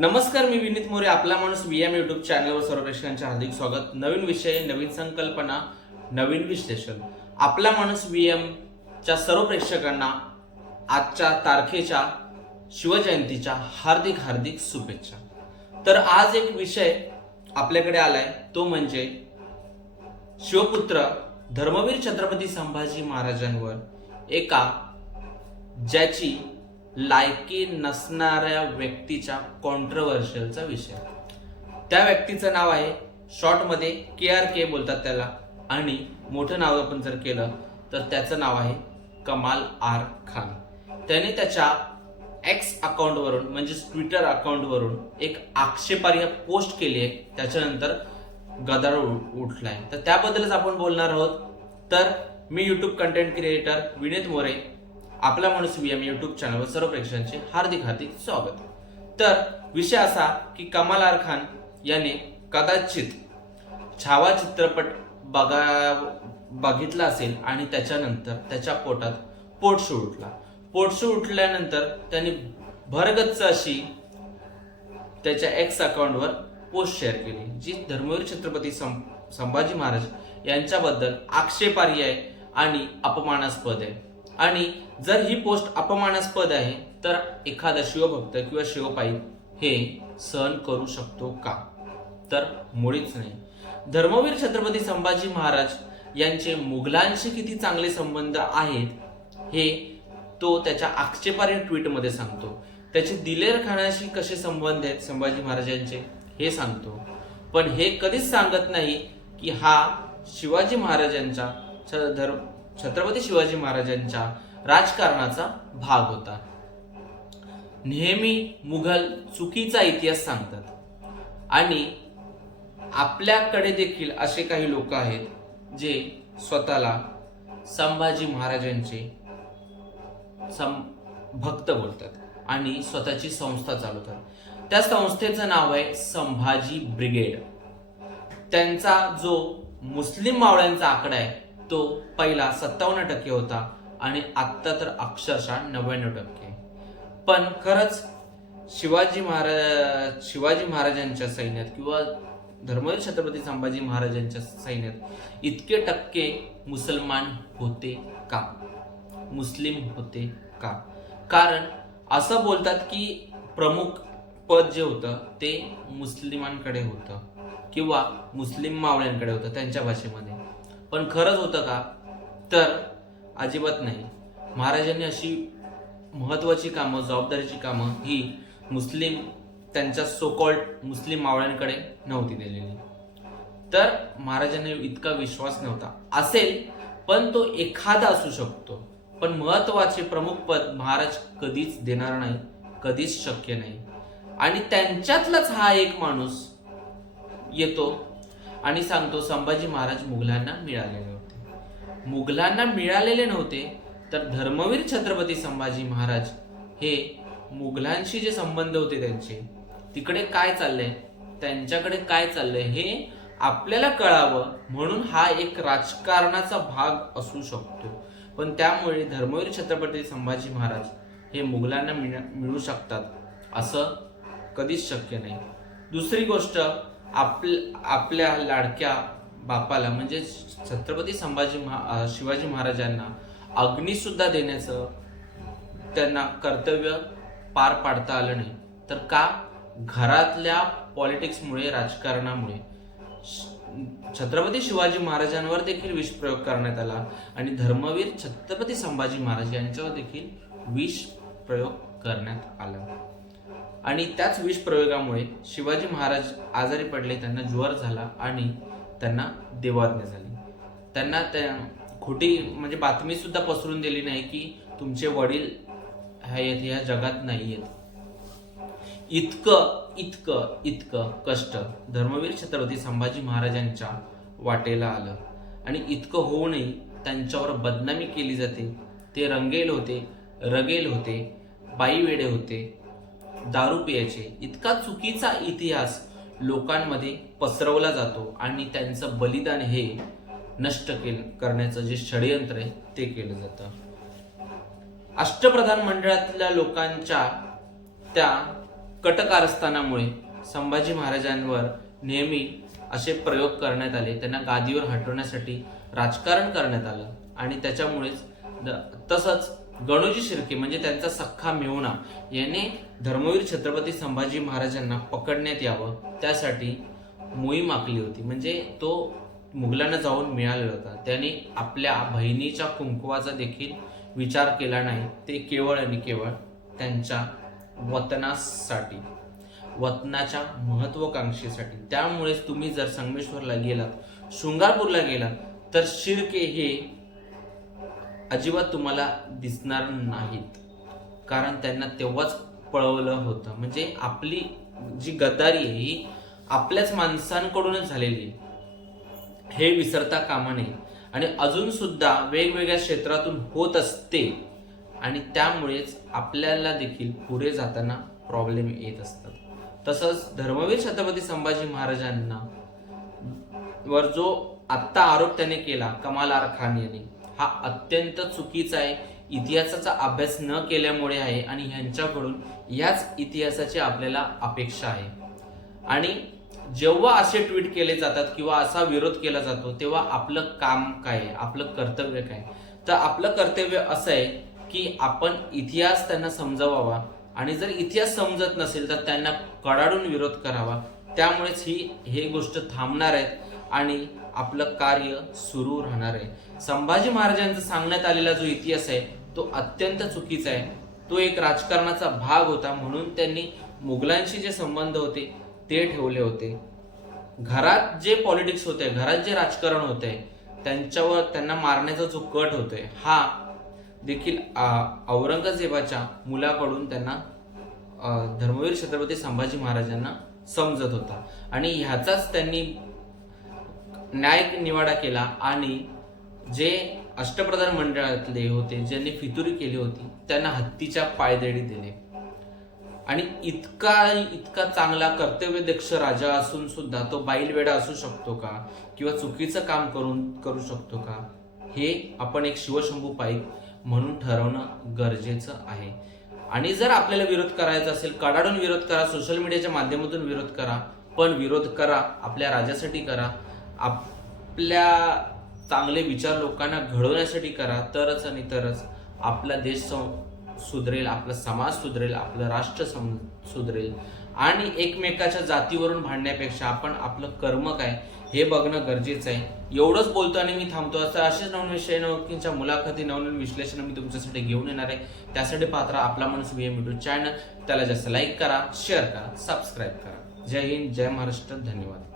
नमस्कार मी विनीत मोरे आपला माणूस व्ही एम युट्यूब चॅनलवर सर्व प्रेक्षकांचे हार्दिक स्वागत. नवीन विषय नवीन संकल्पना नवीन विश्लेषण. आपला माणूस व्ही एमच्या सर्व प्रेक्षकांना आजच्या तारखेच्या शिवजयंतीच्या हार्दिक हार्दिक शुभेच्छा. तर आज एक विषय आपल्याकडे आलाय तो म्हणजे शिवपुत्र धर्मवीर छत्रपती संभाजी महाराजांवर एका ज्याची लायकी नसणाऱ्या व्यक्तीच्या कॉन्ट्रवर्शियलचा विषय. त्या व्यक्तीचं नाव आहे शॉर्टमध्ये के आर के बोलतात त्याला. आणि मोठं नाव आपण जर केलं तर त्याचं नाव आहे कमाल आर खान. त्याने त्याच्या एक्स अकाउंटवरून म्हणजेच ट्विटर अकाउंटवरून एक आक्षेपार्ह पोस्ट केली आहे. त्याच्यानंतर गदारोळ उ- उठलाय. तर त्याबद्दलच आपण बोलणार आहोत. तर मी YouTube content creator Vineet More. आपला माणूस व्ही एम युट्यूब चॅनलवर सर्व प्रेक्षकांचे हार्दिक हार्दिक स्वागत. तर विषय असा की कमाल आर खान याने कदाचित छावा चित्रपट बघा बघितला असेल आणि त्याच्यानंतर त्याच्या पोटात पोटशू उठला पोटशू उठल्यानंतर त्यांनी भरगच्च अशी त्याच्या एक्स अकाउंटवर पोस्ट शेअर केली जी धर्मवीर छत्रपती सं- संभाजी महाराज यांच्याबद्दल आक्षेपार्ह आहे आणि अपमानास्पद आहे. आणि जर ही पोस्ट अपमानास्पद आहे तर एखादा शिवभक्त किंवा शिवपाई हे सहन करू शकतो का? तर मुळीच नाही. धर्मवीर छत्रपती संभाजी महाराज यांचे मुघलांशी किती चांगले संबंध आहेत हे तो त्याच्या आक्षेपार्ह ट्विटमध्ये सांगतो. त्याचे दिलेर खानाशी कसे संबंध आहेत संभाजी महाराजांचे हे सांगतो. पण हे कधीच सांगत नाही की हा शिवाजी महाराजांचा धर्म छत्रपती शिवाजी महाराजांच्या राजकारणाचा भाग होता. नेहमी मुघल चुकीचा इतिहास सांगतात. आणि आपल्याकडे देखील असे काही लोक आहेत जे स्वतःला संभाजी महाराजांचे सं भक्त बोलतात आणि स्वतःची संस्था चालवतात. त्या संस्थेचं नाव आहे संभाजी ब्रिगेड. त्यांचा जो मुस्लिम मावळ्यांचा आकडा आहे तो पहिला सत्तावन्न टक्के होता आणि आत्ता तर अक्षरशः नव्याण्णव टक्के. पण खरंच शिवाजी महाराज शिवाजी महाराजांच्या सैन्यात किंवा धर्मवीर छत्रपती संभाजी महाराजांच्या सैन्यात इतके टक्के मुसलमान होते का? मुस्लिम होते का? कारण असं बोलतात की प्रमुख पद जे होतं ते मुस्लिमांकडे होतं किंवा मुस्लिम मावळ्यांकडे होतं त्यांच्या भाषेमध्ये. पण खरंच होतं का? तर अजिबात नाही. महाराजांनी अशी महत्त्वाची कामं जबाबदारीची कामं ही मुस्लिम त्यांच्या सोकॉल्ड मुस्लिम मावळ्यांकडे नव्हती दिलेली. तर महाराजांना इतका विश्वास नव्हता. असेल पण तो एखादा असू शकतो. पण महत्त्वाचे प्रमुख पद महाराज कधीच देणार नाही कधीच शक्य नाही. आणि त्यांच्यातलाच हा एक माणूस येतो आणि सांगतो संभाजी महाराज मुघलांना मिळालेले होते मुघलांना मिळालेले नव्हते तर धर्मवीर छत्रपती संभाजी महाराज हे मुघलांशी जे संबंध होते त्यांचे तिकडे काय चाललंय त्यांच्याकडे काय चाललंय हे आपल्याला कळावं म्हणून हा एक राजकारणाचा भाग असू शकतो. पण त्यामुळे धर्मवीर छत्रपती संभाजी महाराज हे मुघलांना मिळ- मिळू शकतात असं कधीच शक्य नाही. दुसरी गोष्ट आपल आपल्या लाडक्या बापाला म्हणजे छत्रपती संभाजी महा शिवाजी महाराजांना अग्निसुद्धा देण्याचं त्यांना कर्तव्य पार पाडता आलं नाही. तर का? घरातल्या पॉलिटिक्समुळे राजकारणामुळे. छत्रपती शिवाजी महाराजांवर देखील विष प्रयोग करण्यात आला आणि धर्मवीर छत्रपती संभाजी महाराज यांच्यावर देखील विष प्रयोग करण्यात आला. आणि त्याच विष प्रयोगामुळे शिवाजी महाराज आजारी पडले त्यांना ज्वर झाला आणि त्यांना देवाज्ञा झाली. त्यांना त्या खोटी म्हणजे बातमीसुद्धा पसरून दिली नाही की तुमचे वडील आहेत ह्या जगात नाही आहेत इतकं इतकं इतकं कष्ट धर्मवीर छत्रपती संभाजी महाराजांच्या वाटेला आलं. आणि इतकं होऊनही त्यांच्यावर बदनामी केली जाते. ते रंगेल होते रगेल होते बाई वेडे होते. दारू पियाचे. इतका चुकीचा इतिहास लोकांमध्ये पसरवला जातो आणि त्यांचं बलिदान हे नष्ट केल करण्याचं जे षडयंत्र आहे ते केलं जातं. अष्टप्रधान मंडळातल्या लोकांच्या त्या कटकारस्थानामुळे संभाजी महाराजांवर नेहमी असे प्रयोग करण्यात आले. त्यांना गादीवर हटवण्यासाठी राजकारण करण्यात आलं आणि त्याच्यामुळेच तसंच गणोजी शिर्के म्हणजे त्यांचा सख्खा मेहुणा. याने धर्मवीर छत्रपती संभाजी महाराजांना पकडण्यात यावं. त्यासाठी मोहीम आखली होती. म्हणजे तो मुघलांना जाऊन मिळालेला होता. त्याने आपल्या बहिणीच्या कुंकुवाचा देखील विचार केला नाही. ते केवळ आणि केवळ त्यांच्या वतनासाठी वतनाच्या महत्वाकांक्षेसाठी त्यामुळेच तुम्ही जर संगमेश्वरला गेलात शृंगारपूरला गेलात तर शिर्के हे अजिबात तुम्हाला दिसणार नाहीत. कारण त्यांना तेव्हाच पळवलं होतं. म्हणजे आपली जी गद्दारी आहे ही आपल्याच माणसांकडूनच झालेली हे विसरता कामा नये. आणि अजून सुद्धा वेगवेगळ्या क्षेत्रातून होत असते. आणि त्यामुळेच आपल्याला देखील पुढे जाताना प्रॉब्लेम येत असतात. तसंच धर्मवीर छत्रपती संभाजी महाराजांना वर जो आत्ता आरोप त्याने केला कमाल आर खान यांनी हा अत्यंत चुकीचा आहे. इतिहासाचा अभ्यास न केल्यामुळे आहे आणि ह्यांच्याकडून याच इतिहासाची आपल्याला अपेक्षा आहे. आणि जेव्हा असे ट्विट केले जातात किंवा असा विरोध केला जातो तेव्हा आपलं काम काय आहे? आपलं कर्तव्य काय तर आपलं कर्तव्य असं आहे की आपण इतिहास त्यांना समजावावा. आणि जर इतिहास समजत नसेल तर त्यांना कडाडून विरोध करावा. त्यामुळेच ही हे गोष्ट थांबणार आहेत आणि आपलं कार्य सुरू राहणार आहे. संभाजी महाराजांचा सांगण्यात आलेला जो इतिहास आहे तो अत्यंत चुकीचा आहे. तो एक राजकारणाचा भाग होता म्हणून त्यांनी मुघलांशी जे संबंध होते ते ठेवले होते. घरात जे पॉलिटिक्स होते घरात जे राजकारण होते त्यांच्यावर त्यांना मारण्याचा जो कट होतोय हा देखील औरंगजेबाच्या मुलाकडून त्यांना धर्मवीर छत्रपती संभाजी महाराजांना समजत होता. आणि ह्याचाच त्यांनी न्याय निवाडा केला आणि जे अष्टप्रधान मंडळातले होते ज्यांनी फितुरी केली होती त्यांना हत्तीच्या पायदळी दिले. आणि इतका इतका चांगला कर्तव्यदक्ष राजा असून सुद्धा तो बाईलवेडा असू शकतो का? किंवा चुकीचं काम करून करू शकतो का? हे आपण एक शिवशंभू पाईक म्हणून ठरवणं गरजेचं आहे. आणि जर आपल्याला विरोध करायचा असेल कडाडून विरोध करा सोशल मीडियाच्या माध्यमातून विरोध करा पण विरोध करा आपल्या राजासाठी करा आपल्या चांगले विचार लोकांना घडवण्यासाठी करा तरच आणि तरच आपला देश सं- सुधरेल आपला समाज सुधरेल आपलं राष्ट्र सम सुधरेल. आणि एकमेकाच्या जातीवरून भांडण्यापेक्षा आपण आपलं कर्म काय हे बघणं गरजेचं आहे. एवढंच बोलतो आणि मी थांबतो. असं असेच नवीन विषय नवकींच्या मुलाखती नवनवीन विश्लेषण मी तुमच्यासाठी घेऊन येणार आहे. त्यासाठी पात्र आपला माणूस बी एम युट्यूब चॅनल त्याला जास्त लाईक करा शेअर करा सबस्क्राईब करा. जय हिंद जय महाराष्ट्र. धन्यवाद.